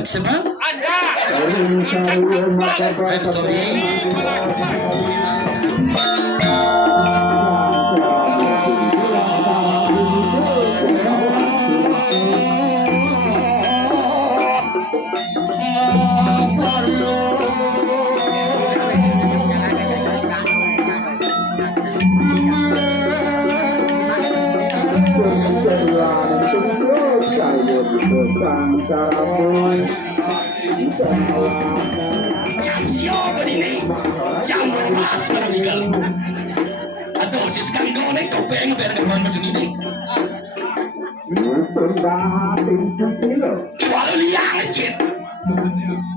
Ada semua? Ada. Akan sempat. I'm sorry. Jam siapa ini? Jam 12 meninggal. Aduh, si sekali kau nih kau pengen bangun macam ini. Walau liang cip.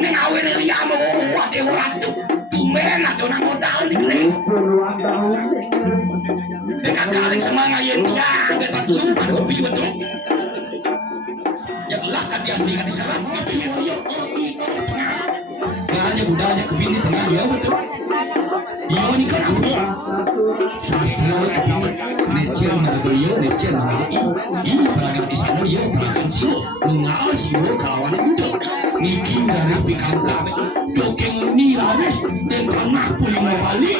Neng awen liang mau ada orang tu. Tumen atau nak modal ni kene. Dengan kali semangat yang liang dapat lu pada kopi betul. Yang lah hati-hati kan diserang di pinggir yo. Sebenarnya budaya kepini tengah ya betul. Yo ni kan aku. Sastra kepini. Necir mana yo, necir mana i peragan di sana yo, peragan sini. Nungal sini kawan itu. Niki dari pikam kami. Dokeng ni laris dan pernah pulang balik.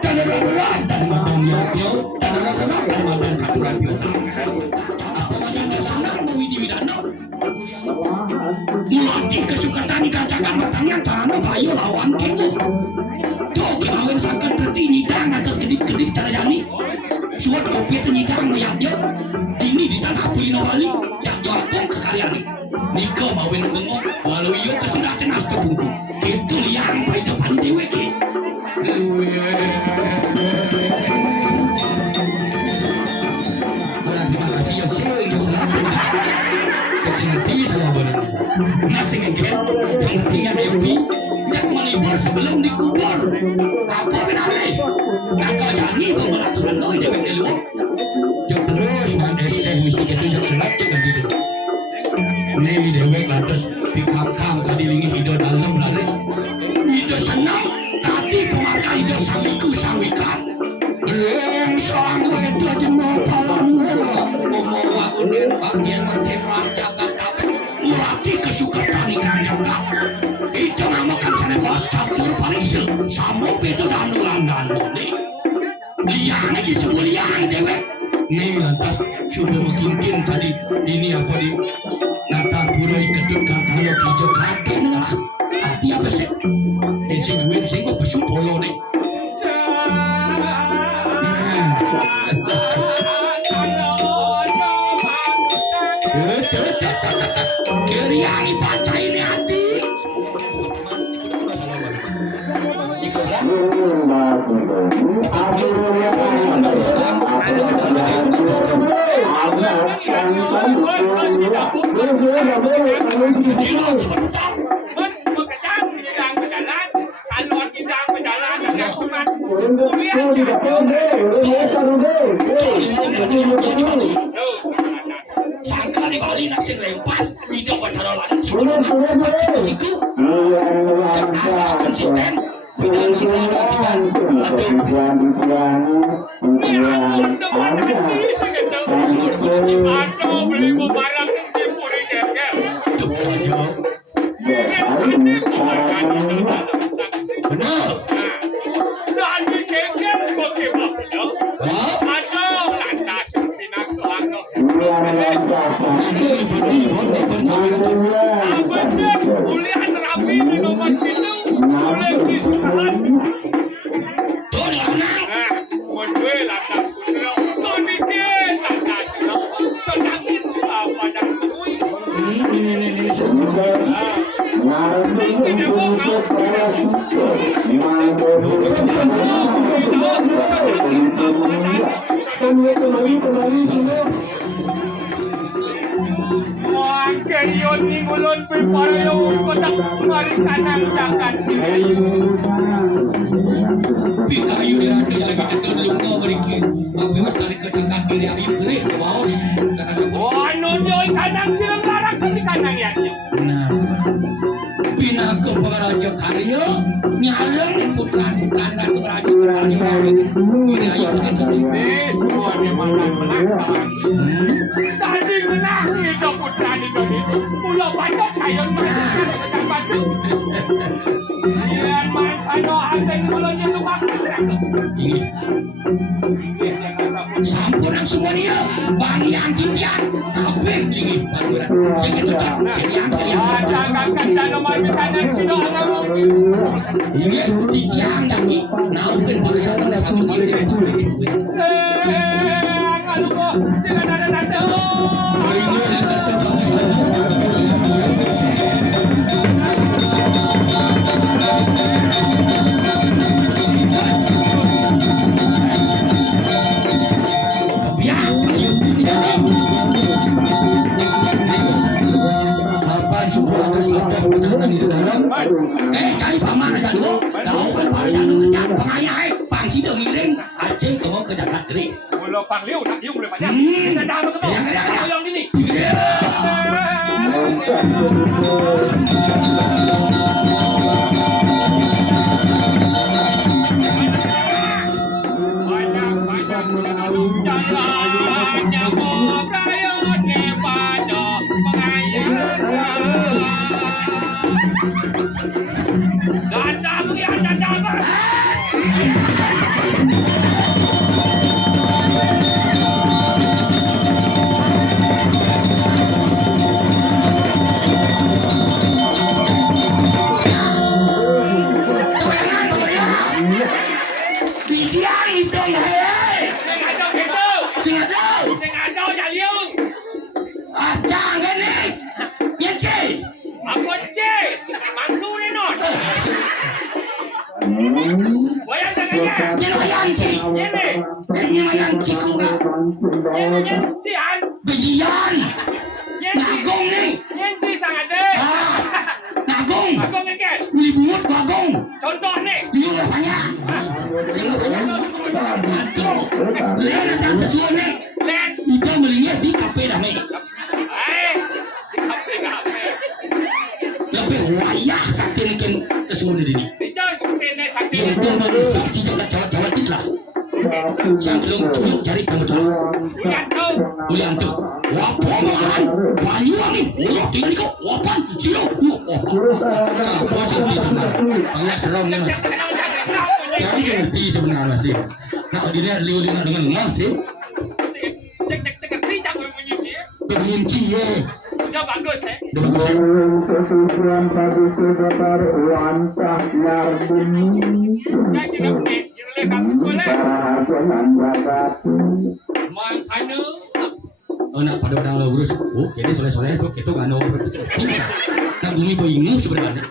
Dan ada dan makan yo, dan ada dan makan katuran yo. Lagi kesukatan dikatakan matangnya tanah bayu lawan kini. Tuh kawin sakit berarti nyidang atau kedip-kedip cara jani. Suat kopi itu nyidang yang dia. Ini di tanah Pulino Bali yang jawabong kekalian. Niko mawin bengong walau iyo kesundatan as kepungku. Itu liang pai depan dewe ki. Terima kasih ya sih selamat. Kecinti sama benar. Masih ngegret, yang tinggal happy, yang melipur sebelum dikubur. Apa benarnya? Nak kau jadi pemelaksana ini bagi lu. Jauh terus dan misi itu yang selap dengan diri. Ini dewek lantas pikap kam tadi lingi hidup dalam laris. Hidup senang, tadi pemarga hidup samiku samikan. Yang sang itu aja mau palang. Ngomong aku nih bagian berkelan jaga tapi murati kesukatan ikan jaga. Itu namakan sana bos catur parisil sama betul dan ulangan nih. Liang aja semua liang dewek. Nih lantas sudah mungkin tadi ini apa di nata purai ketukan kalau hijau katen lah. Hati apa sih? Ini sih duit sih kok pesu polo nih. Keriani baca ini hati. Sangka di Bali nasi lepas, video pada lancing, seperti itu. Sekarang konsisten, beli barang puri benar. Dan di ceker kok kebab ya. Aduh, lantas pinang tuang. Apa sih? Ulian rapi di nomor pinang. Oleh disukahan. Tuh lanang. Modwe lantas putra. Tuh dikit lantas. Senang itu apa dan kui. Ini semua. Kerion ni ngulon pe para yung kotak mari kanan jangan pikayu di rantai lagi tekan lunga meriki apa mas tarik ke jangan diri ayu kering ke bawah kata sebuah oh no dia kanang silang larak tapi kanang ya nah Pinaku pengaraja karya nyaleng putra-putra ratu raja karya ini ayo kita tadi semuanya makan melangkah. Tadi menang itu putra di sini. Pulau Bandung kayu makan batu. Yang main kayu anteng mulanya lumak. ini sampun semuanya bagian titian kabeh ini baruran sing itu kiriang Jangan kandang main kanan sino anak ini titian lagi naupun bagian sampun ini kalau kok jangan ada. Cari paman aja dulu. Tahu kan paling anu kejam pengayai pangsi dong ngiling. Aceh kamu ke Jakarta diri. Pulau Pangliu tak diung boleh banyak. Kita dah ketemu. Yang ini. Sebenarnya sih, nah dilihat dengan ngomong sih, cek sekerti jangan menyuci. menyuci ya, Udah bagus ya. Oh, nak pada orang lurus, oh, jadi sore-sore itu kita nggak nol, nah bumi tuh ini sebenarnya.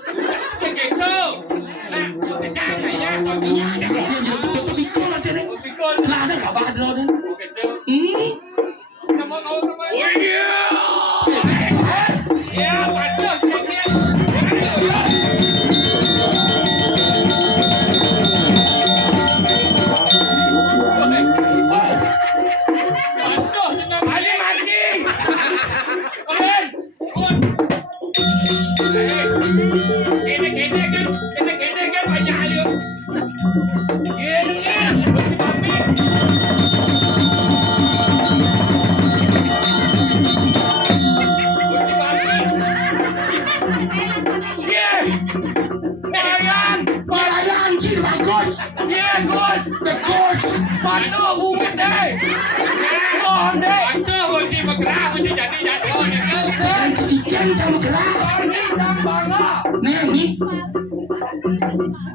Segitu. Nah, kita saya kopinya ada. Pikul aja deh. Pikul. Lah ada nggak bakal deh. Begitu. Nama kau nama. Oh iya. Ya, waduh,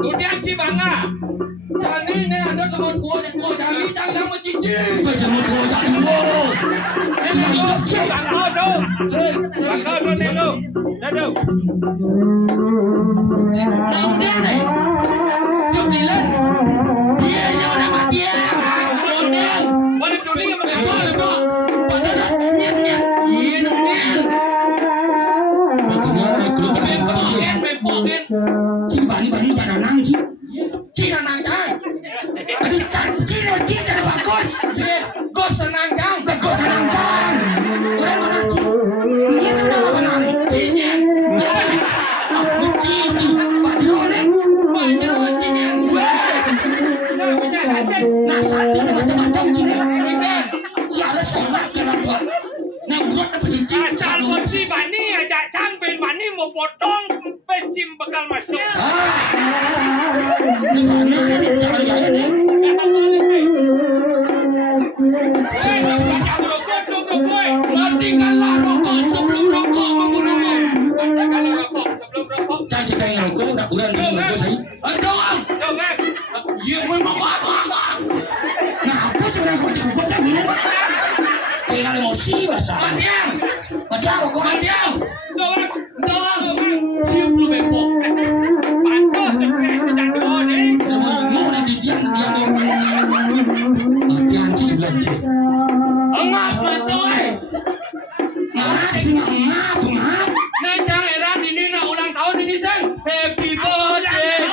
Udah Cibanga. Tadi ini ada teman gua dan gua tadi tanda mencici. Baca motor tak dua. Bangga tu. Bangga tu neno. Neno. Nah udah deh. Jom bilang. Dia jangan mati ya. Udah. Mana tu ni yang Apa tu? Padahal niat. Iya dong niat. Bagaimana kalau pengen Bani jangan nang sih. Cina nang jang. Tapi Cina bagus. Bagus nang jang. Bagus nang jang. Orang mana sih? Dia sudah apa nang? Cina. Cina potong pesim bakal masuk. Ini mana ini? Jangan gaya nih. Jangan rokok dong rokok. Matikanlah rokok sebelum rokok membunuhmu. Matikanlah rokok sebelum rokok. Saya sedang ngerokok, nak kurang minum rokok saya. Aduh, Dong, ya memang apa? Ngapa sebenarnya kau cukup kan ini? Tinggal emosi bahasa. Matiang rokok matiang. Siap lu bepok. Bantu stres sedang dulu nih. Mau nanti dia mau. Matiang sih sebelah sini. Engap matoy. Ngap sih ngap. Nejang era ini nak ulang tahun ini sen. Happy birthday.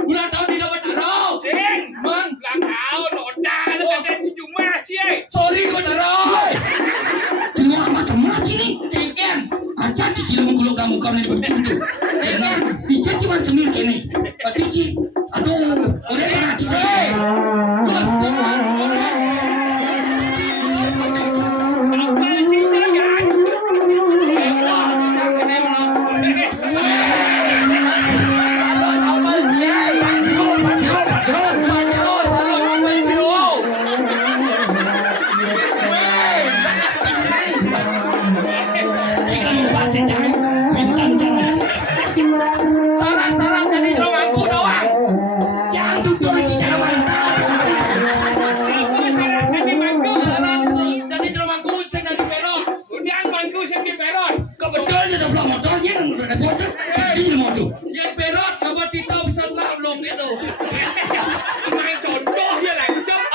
Ulang tahun di dapat taruh. Man, sorry dapat taruh. Tengok amat kemas ini. Ciken. Aja ci sila mengkuluk kamu nih bercucu. Dengan pijet cuma semir kene. Patici. Aduh, udah pernah ci saya. Kelas semua orang. Sarang-sarang jadi romangku doang. Yang tutur cicara mantap. Sarang jadi romangku sing dari perot. Kebetulan ada belum motornya dan udah ada foto. Ini motor. Yang perot kabar kita bisa belum itu.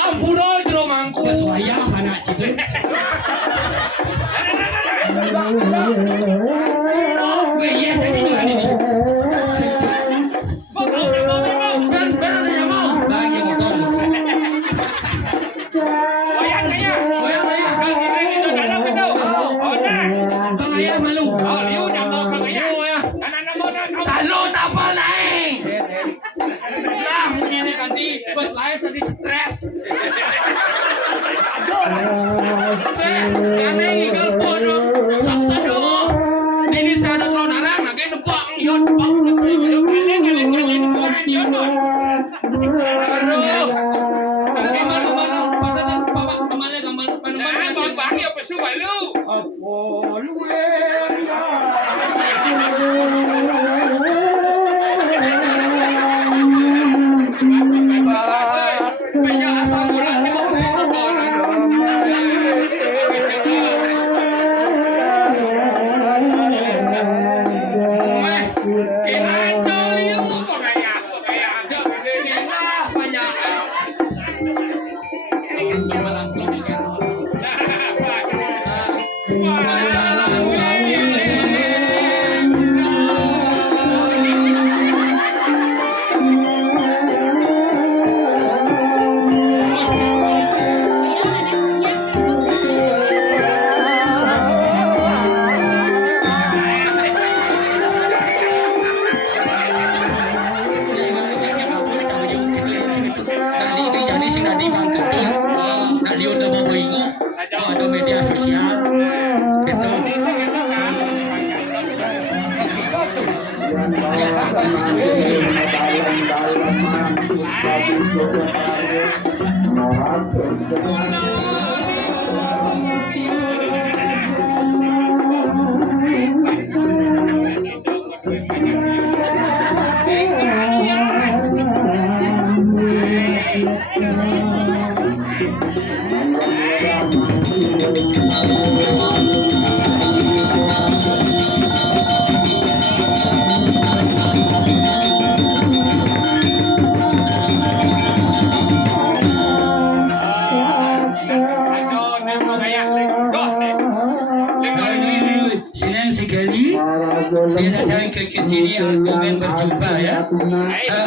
Ampuro romangku. Bersuaya mana citu? Weh, ya saya juga ini. Kan perot dia mau. Lagi motor. Kangaya malu. Salut apa naik? Lah, punya ni ganti. Bos lain sedih stres. Yang ni ikan poro. Saksa dong. Ini saya ada telur narang. Nak kena nebak. Yon, bak. Aduh. Ada malu-malu. Padahal bapak kemarin gambar panuman. Apa lu Penyak asal murah ni mau sih ada media sosial itu ya apa Senang sekali saya datang ke sini untuk berjumpa ya.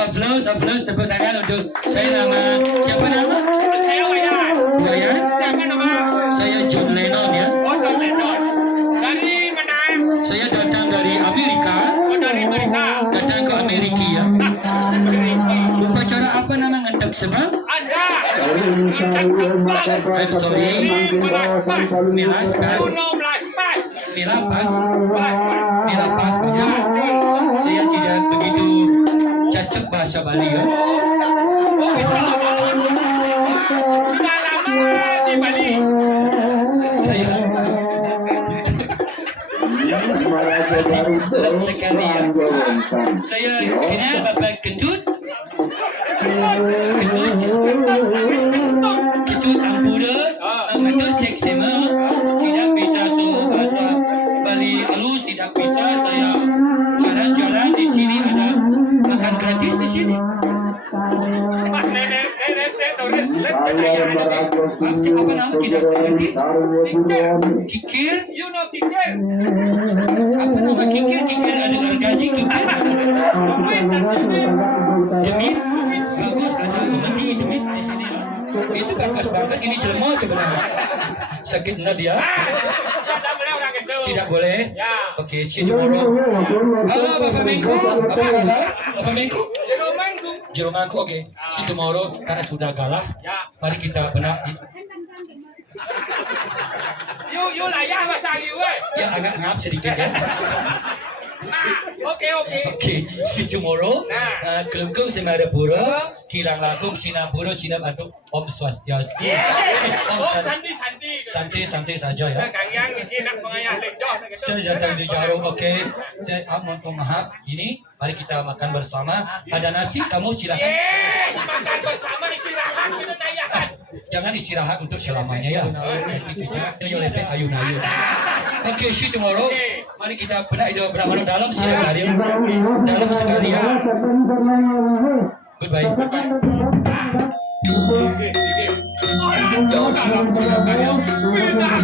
Aplaus tepuk tangan untuk saya nama siapa nama? Wayan. Siapa nama? Saya John Lennon ya. Oh, John Lennon. Dari mana? Saya datang dari Amerika. Oh, dari Amerika. Datang ke Amerika ya. Amerika. Upacara apa nama ngantak sebab? Ada. Angkat sembang. I'm sorry. Belas pas. Belas pas. Kuno belas pas. Mila pas. Pas, pas. Mila pas banyak. Saya tidak begitu cacap bahasa Bali ya. Oh, bisa. Sudah lama di Bali. Saya lep sekali ya. Saya kenal Bapak Ketut. Ketut Ampura. Itu seksema. Tidak bisa so bahasa Bali halus, tidak bisa. Saya jalan-jalan di sini ada makan gratis di sini. Pak, nenek tulis lep penanya ada. Pasti apa nama tidak mengerti? Kikir? You know Kikir? Apa nama kikir? Kikir adalah gaji kikir. Demit? Bagus ada mati demit di sini. Itu bakas-bakas ini jelma sebenarnya. Sakit nadia? Tidak boleh orang itu. Tidak boleh? Ya. Oke, see you tomorrow. Halo Bapak Mengko. Apa kabar? Bapak Mengko? Jeruk manggung. Jeruk mangko, oke. See you tomorrow. Karena sudah galah. Ya. Mari kita benak. You layak bahasa you, weh. Ya agak ngap sedikit ya. Oke. Oke, see you tomorrow. Kelukung Semarapura, Kirang Lakung, Sinapura, Sinap Antuk, Om Swastiastu. Om Oh, Santi. santai. Santai saja ya. Kang Yang ini nak pengayah lejoh nak gitu. Saya datang di Jaro, oke. Saya mohon maaf. Ini mari kita makan bersama. Ada nasi, kamu silakan. Makan bersama istirahat kita nayakan. Jangan istirahat untuk selamanya ya. Nanti kita lepe ayun-ayun. Oke, see you tomorrow. Mari kita benak itu berapa dalam silakan hadir. Dalam sekali ya. Goodbye. Orang jauh dalam silakan. Pindah.